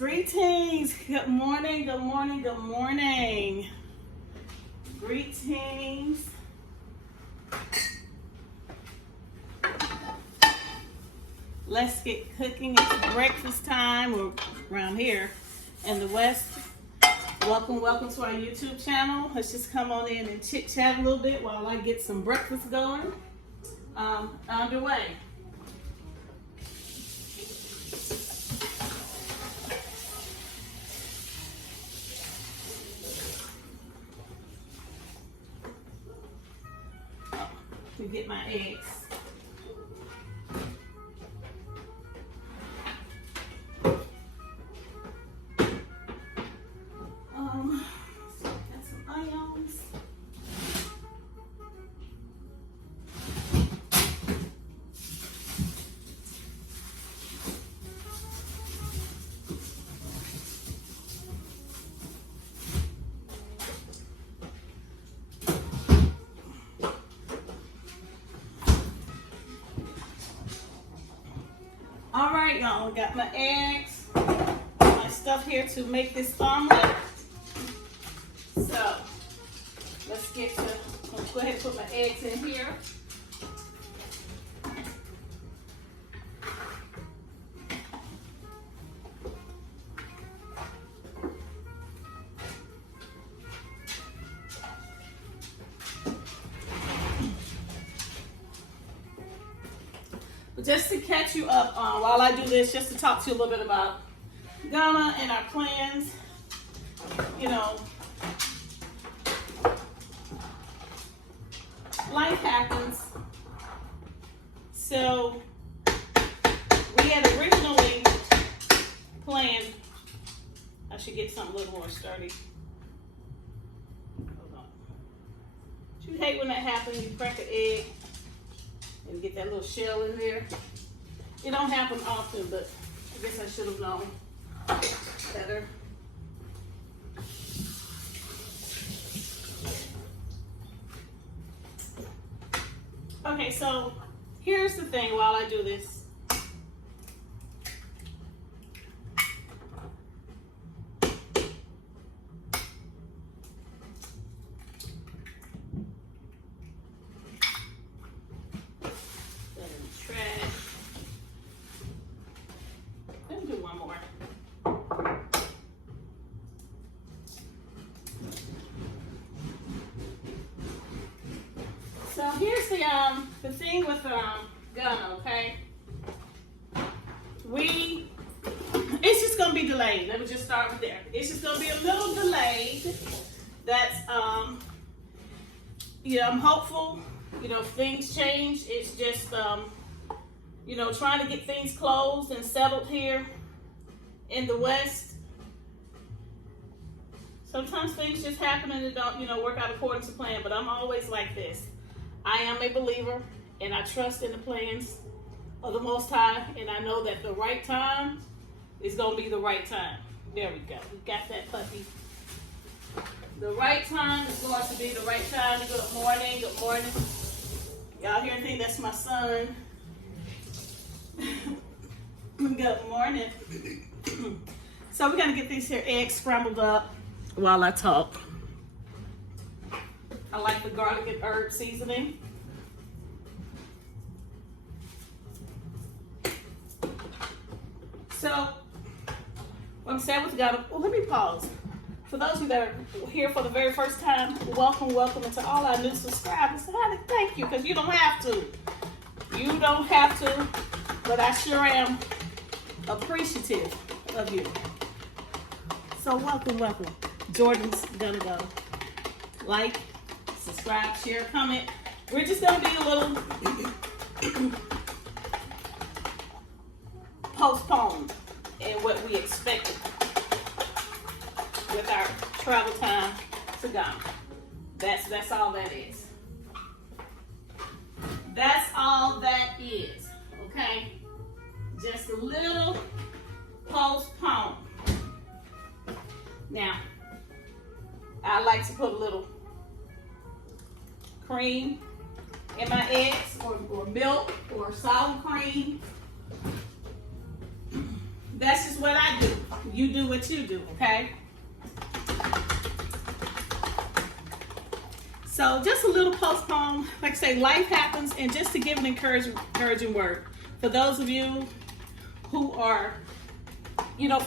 greetings. Good morning, good morning, good morning. Greetings. Let's get cooking. It's breakfast time, or around here in the West. Welcome to our YouTube channel. Let's just come on in and chit chat a little bit while I get some breakfast going underway. To get my eggs. So got some onions. All right, y'all, got my eggs, my stuff here to make this omelet. So let's go ahead and put my eggs in here. Just to catch you up while I do this, just to talk to you a little bit about Ghana and our plans. You know, life happens. So we had originally planned, I should get something a little more sturdy. Hold on. You hate when that happens, you crack an egg and get that little shell in there. It don't happen often, but I guess I should have known better. Okay, so here's the thing while I do this. So here's the thing with Ghana, okay? It's just gonna be delayed. Let me just start with there. It's just gonna be a little delayed. That's I'm hopeful. Things change. It's just trying to get things closed and settled here in the West. Sometimes things just happen and it don't work out according to plan. But I'm always like this. I am a believer, and I trust in the plans of the Most High, and I know that the right time is going to be the right time. There we go. We got that puppy. The right time is going to be the right time. Good morning. Good morning. Y'all hear anything? That's my son. Good morning. So we're going to get these here eggs scrambled up while I talk. I like the garlic and herb seasoning. So, what I'm saying with Ghana, well, let me pause. For those of you that are here for the very first time, welcome, and to all our new subscribers, thank you, because you don't have to. You don't have to, but I sure am appreciative of you. So, welcome. Jordan's gonna go. Like, subscribe, share, comment. We're just going to be a little postponed in what we expected with our travel time to Ghana. That's all that is. That's all that is. Okay? Just a little postponed. Now, I like to put a little cream in my eggs, or milk, or solid cream. That's just what I do. you do what you do, okay? So just a little postpone, like I say, life happens, and just to give an encouraging word for those of you who are,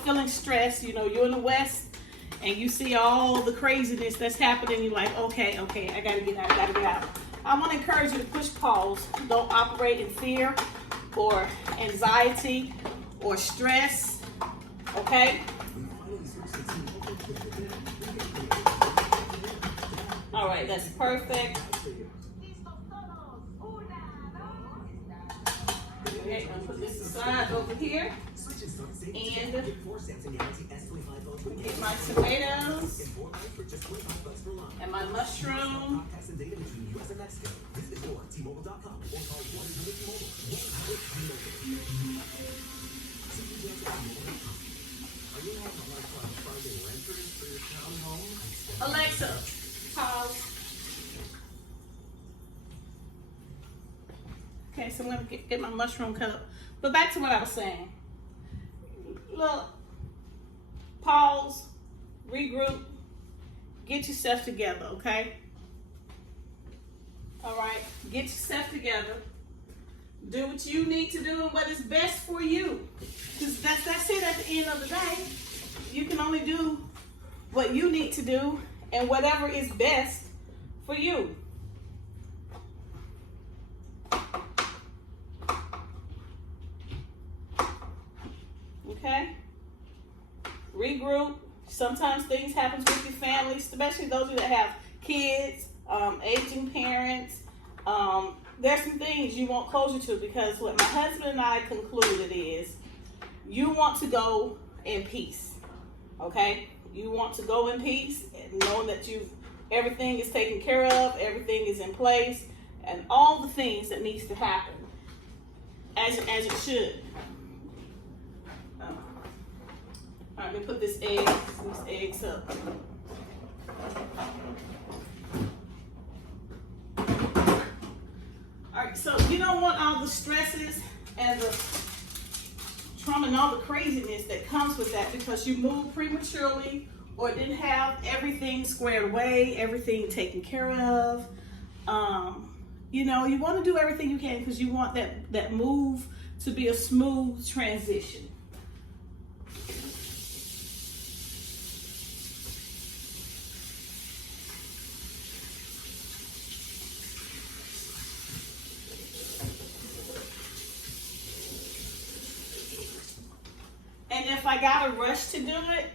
feeling stressed. You're in the West and you see all the craziness that's happening. You're like, okay, I gotta get out. I want to encourage you to push pause. Don't operate in fear or anxiety or stress, okay? All right, that's perfect. Okay, I'll put this aside over here. And get my tomatoes and my mushroom. Alexa, pause. Okay, so I'm gonna get my mushroom cut up. But back to what I was saying. Look, pause, regroup, get yourself together, okay? All right, get yourself together. Do what you need to do and what is best for you. Because that's it at the end of the day. You can only do what you need to do and whatever is best for you. Okay? Regroup. Sometimes things happen with your family, especially those of you that have kids, aging parents. There's some things you want closure to, because what my husband and I concluded is you want to go in peace. Okay? You want to go in peace and know that everything is taken care of, everything is in place, and all the things that needs to happen as it should. All right, let me put these eggs up. All right, so you don't want all the stresses and the trauma and all the craziness that comes with that, because you moved prematurely or didn't have everything squared away, everything taken care of. You want to do everything you can because you want that move to be a smooth transition. And if I got to rush to do it,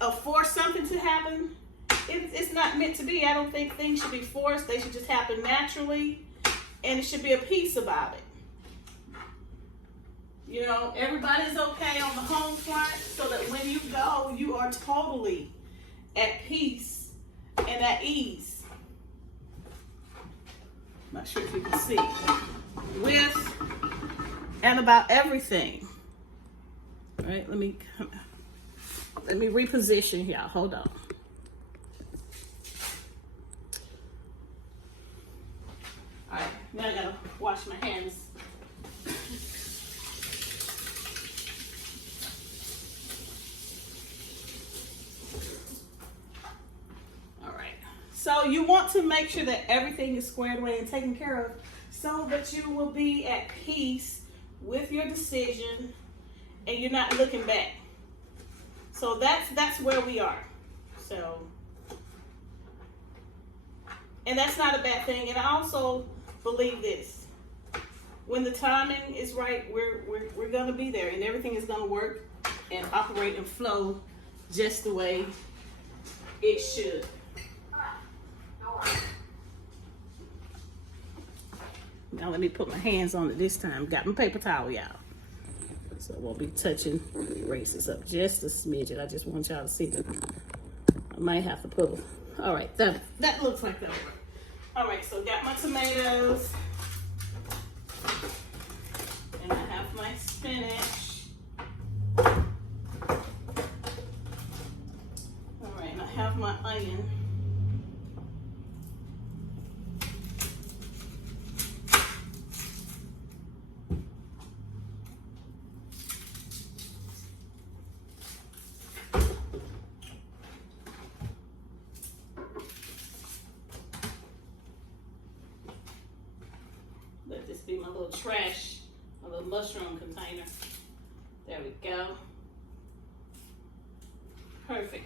or force something to happen, it's not meant to be. I don't think things should be forced. They should just happen naturally, and it should be a peace about it. Everybody's okay on the home front, so that when you go, you are totally at peace and at ease. Not sure if you can see. With and about everything. All right, let me reposition y'all. Hold on. All right, now I gotta wash my hands. All right, so you want to make sure that everything is squared away and taken care of, so that you will be at peace with your decision and you're not looking back. So that's where we are. So, and that's not a bad thing. And I also believe this: when the timing is right, we're gonna be there, and everything is gonna work and operate and flow just the way it should. Now let me put my hands on it this time. Got my paper towel, y'all. So I won't be touching. Erase this up just a smidgen. I just want y'all to see that. I might have to put them. All right, that looks like that. All right, so got my tomatoes. And I have my spinach. All right, and I have my onion. let this be my little trash, my little mushroom container. There we go. Perfect.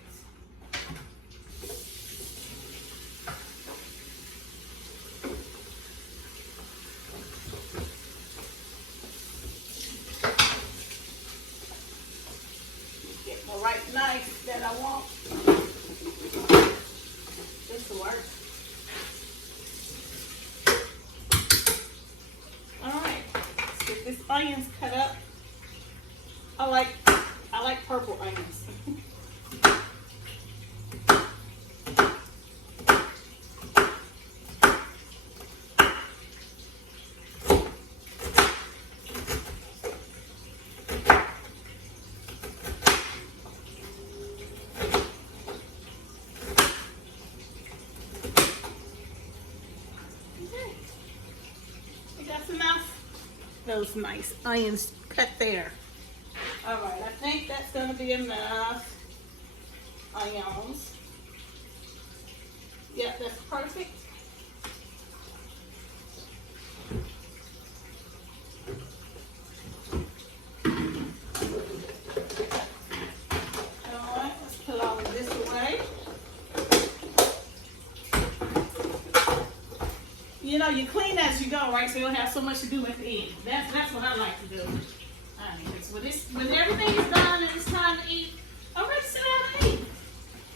Get the right knife that I want. This will work. Alright, let's get this onions cut up. I like purple onions. Those nice onions cut there. All right, I think that's gonna be enough onions. Yep, that's perfect. All right, let's put all of this away. You know, you clean as you go, right? So you don't have so much to do at the end. That's what I like to do. I mean, when everything is done and it's time to eat, I'm ready to sit down and eat.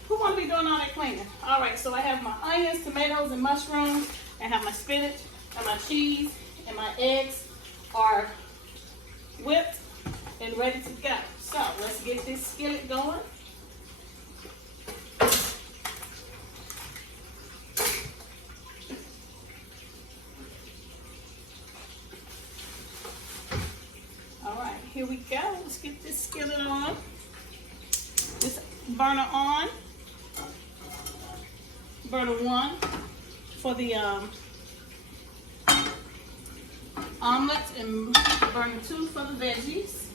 Who want to be doing all that cleaning? All right, so I have my onions, tomatoes, and mushrooms. I have my spinach and my cheese, and my eggs are whipped and ready to go. So let's get this skillet going. Here we go. Let's get this skillet on. This burner on. Burner 1 for the omelets, and burner 2 for the veggies.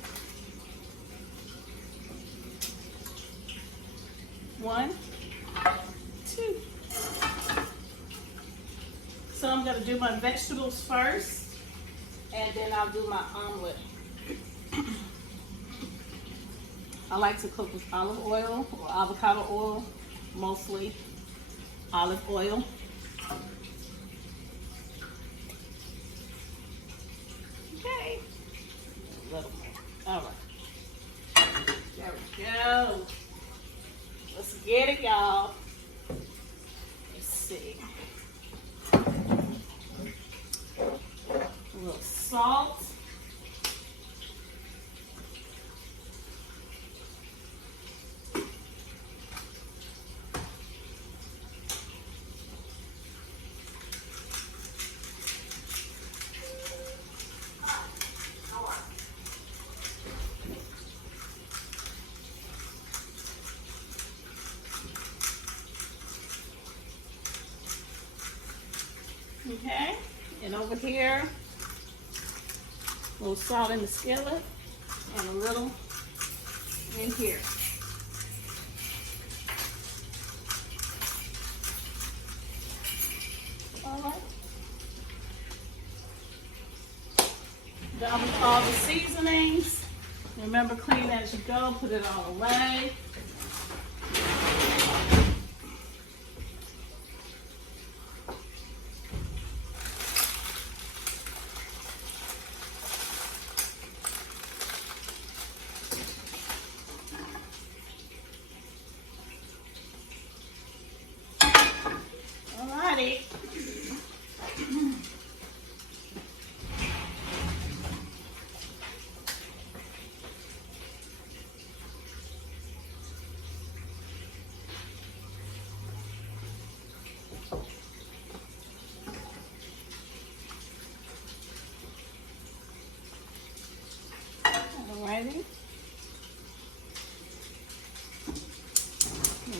1, 2. So I'm gonna do my vegetables first, and then I'll do my omelet. I like to cook with olive oil or avocado oil, mostly olive oil. Okay, a little more. All right, there we go. Let's get it, y'all. Let's see. A little salt. Okay, and over here, a little salt in the skillet, and a little in here. All right. Done with all the seasonings. Remember, clean as you go, put it all away. Alrighty.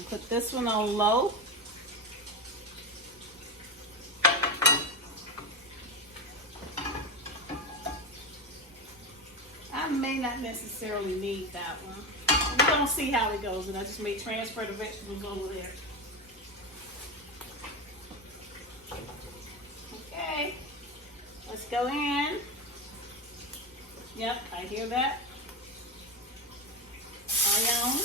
Put this one on low. I may not necessarily need that one. We're gonna see how it goes, and I just may transfer the vegetables over there. Okay, let's go in. Yep, I hear that. Onion,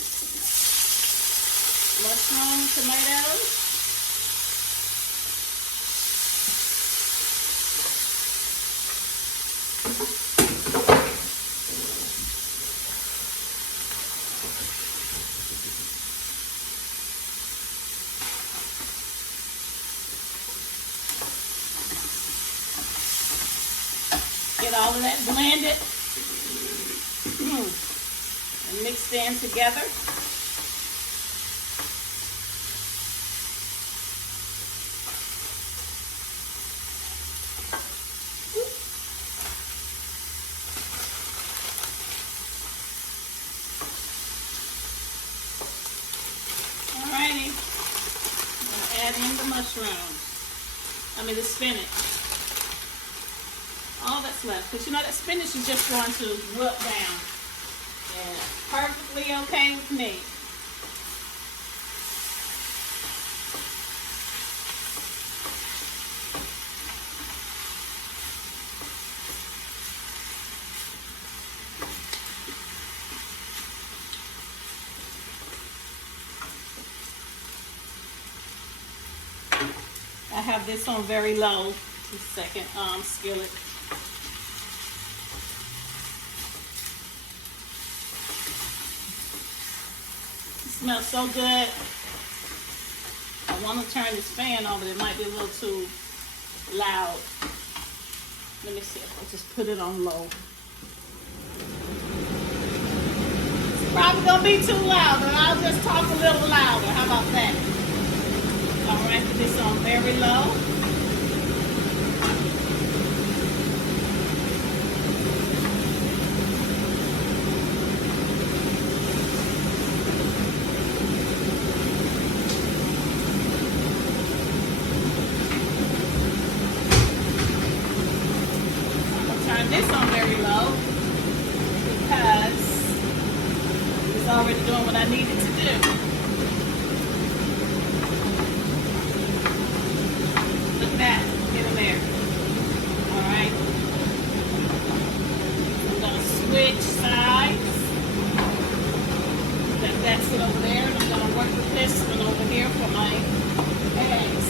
mushroom, tomatoes. Get all of that blended and mixed in together. Alrighty, I'm gonna add in the mushrooms. The spinach. All that's left, because you know that spinach is just going to wilt down. Yeah, perfectly okay with me. I have this on very low, the second skillet. It smells so good. I want to turn this fan on, but it might be a little too loud. Let me see if I just put it on low. It's probably going to be too loud, but I'll just talk a little louder. How about that? All right, put this on very low. This on very low because it's already doing what I need it to do. Look at that, get in there. Alright. I'm going to switch sides. Let that sit over there, and I'm going to work with this one over here for my eggs.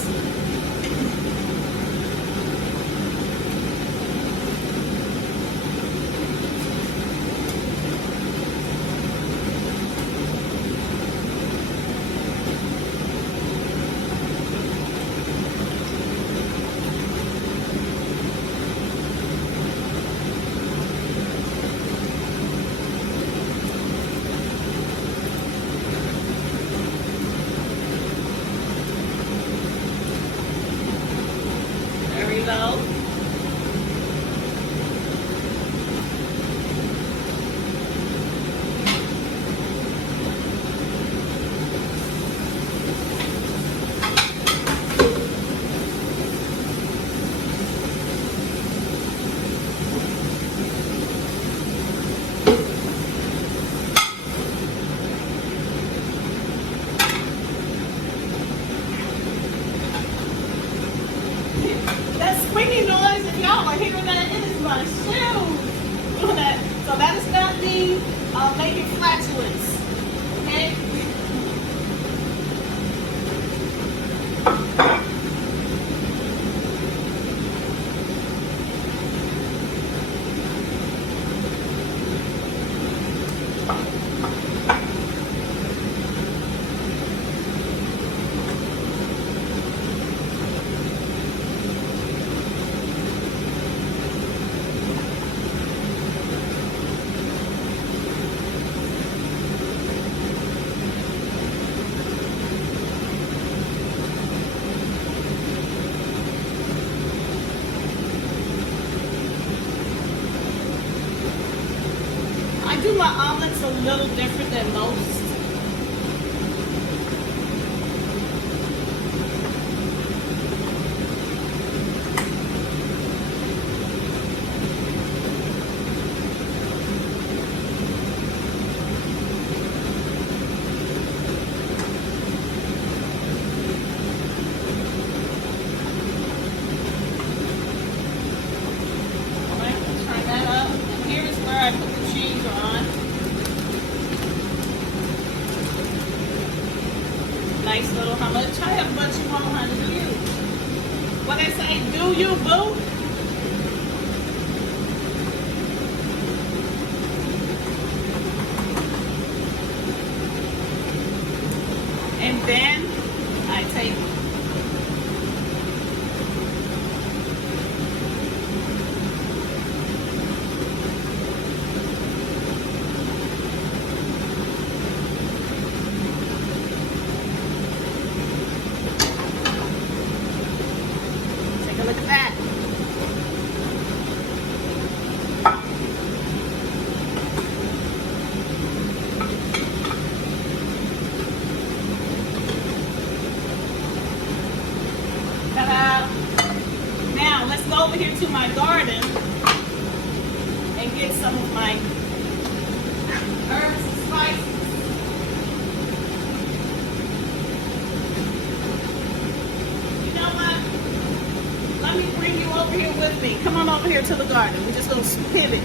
Low. That squeaky noise, if y'all are hearing that, it is my shoes. So that is not me making flatulence. Okay? I do my omelets a little different than most. nice little, how much? However much you want, honey, do you? What they say, do you, boo? And then I take a look at that. Ta-da. Now let's go over here to my garden and get some of my herbs and spices. You know what? Let me bring you over here with me. Come on over here to the garden. We're just going to pivot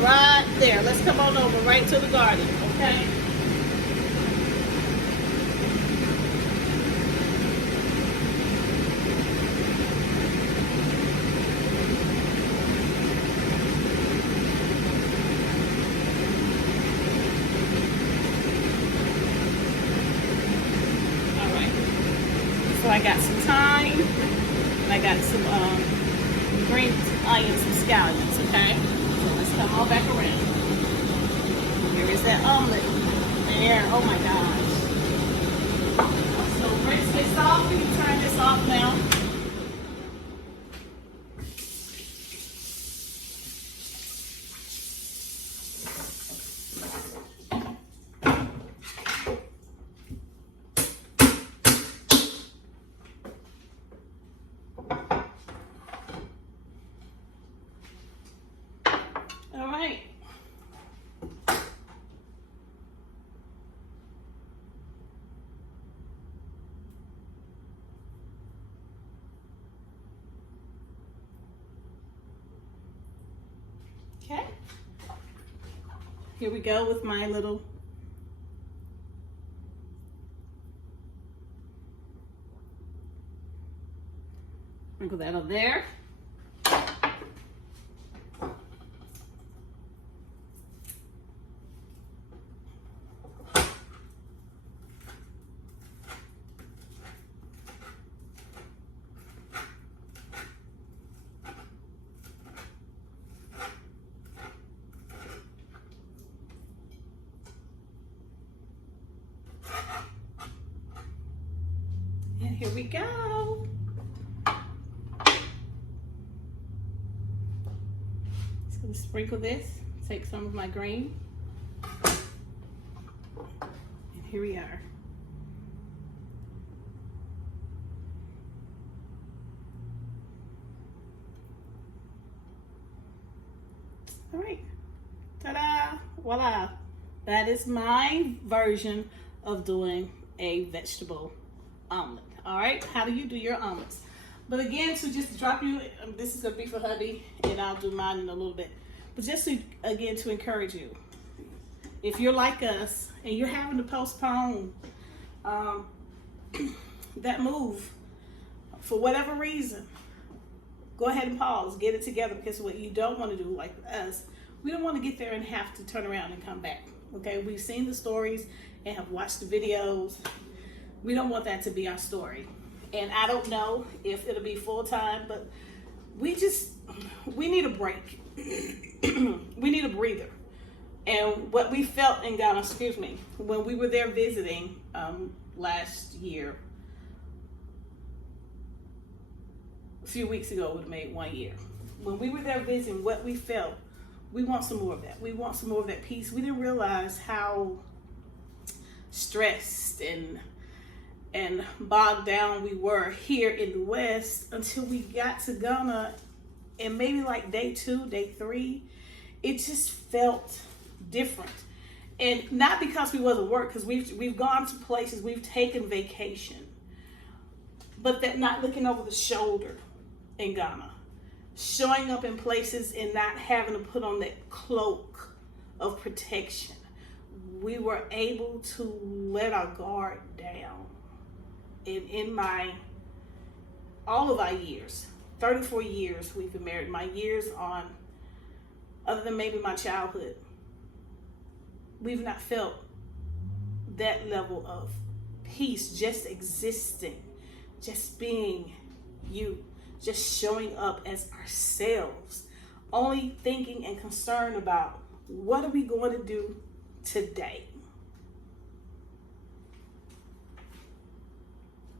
right there. Let's come on over right to the garden, okay? All right. So I got some thyme, and I got some green onions, some scallions, okay? So let's come all back around. Here is that omelet. There, oh my gosh. So rinse this off, we can turn this off now. All right. Okay. Here we go with my little sprinkle that up there. And here we go. Just gonna sprinkle this, take some of my green. And here we are. All right, ta-da, voila. That is my version of doing a vegetable omelet. All right, how do you do your omelets? But again, to just drop you, this is gonna be for hubby, and I'll do mine in a little bit. But just to, again, to encourage you, if you're like us and you're having to postpone that move for whatever reason, go ahead and pause, get it together, because what you don't want to do, like us, we don't want to get there and have to turn around and come back. Okay, we've seen the stories and have watched the videos. We don't want that to be our story. And I don't know if it'll be full time, but we need a break. We need a breather. And what we felt in Ghana, when we were there visiting last year, a few weeks ago, it would have made 1 year. When we were there visiting, what we felt, we want some more of that. We want some more of that peace. We didn't realize how stressed and bogged down we were here in the West until we got to Ghana, and maybe like day 2, day 3, it just felt different. And not because we wasn't work, because we've gone to places, we've taken vacation, but that not looking over the shoulder in Ghana, showing up in places and not having to put on that cloak of protection. We were able to let our guard down in my, all of our years, 34 years we've been married, my years on, other than maybe my childhood, we've not felt that level of peace, just existing, just being you, just showing up as ourselves, only thinking and concerned about what are we going to do today.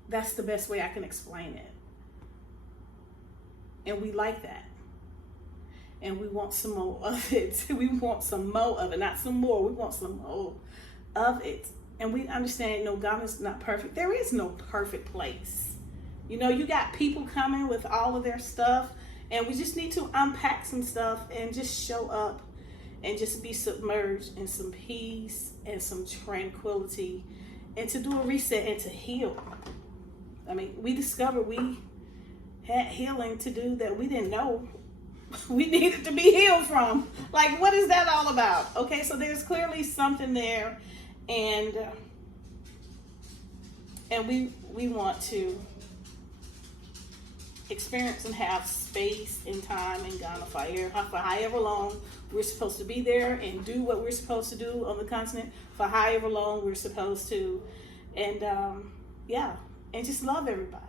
That's the best way I can explain it. And we like that. And we want some more of it. We want some more of it, not some more. We want some more of it. And we understand, God is not perfect. There is no perfect place. You got people coming with all of their stuff, and we just need to unpack some stuff and just show up and just be submerged in some peace and some tranquility, and to do a reset and to heal. I mean, we discovered we had healing to do that we didn't know we needed to be healed from. Like, what is that all about? Okay, so there's clearly something there, and we want to experience and have space and time and God for however long we're supposed to be there, and do what we're supposed to do on the continent for however long we're supposed to, and and just love everybody.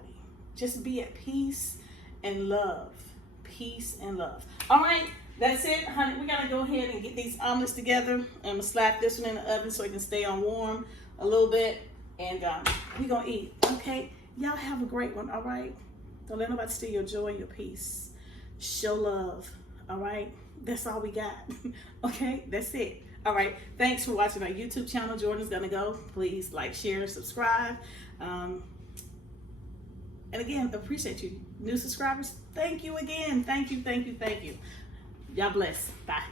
Just be at peace and love. Peace and love. All right, that's it, honey. We're gonna go ahead and get these omelets together. I'm gonna slap this one in the oven so it can stay on warm a little bit, and we're gonna eat. Okay, y'all have a great one. All right, don't let nobody steal your joy and your peace. Show love. All right, that's all we got. Okay, that's it. All right, thanks for watching our YouTube channel. Jordan's gonna go. Please like, share, subscribe. And again, appreciate you. New subscribers, thank you again. Thank you. Y'all bless. Bye.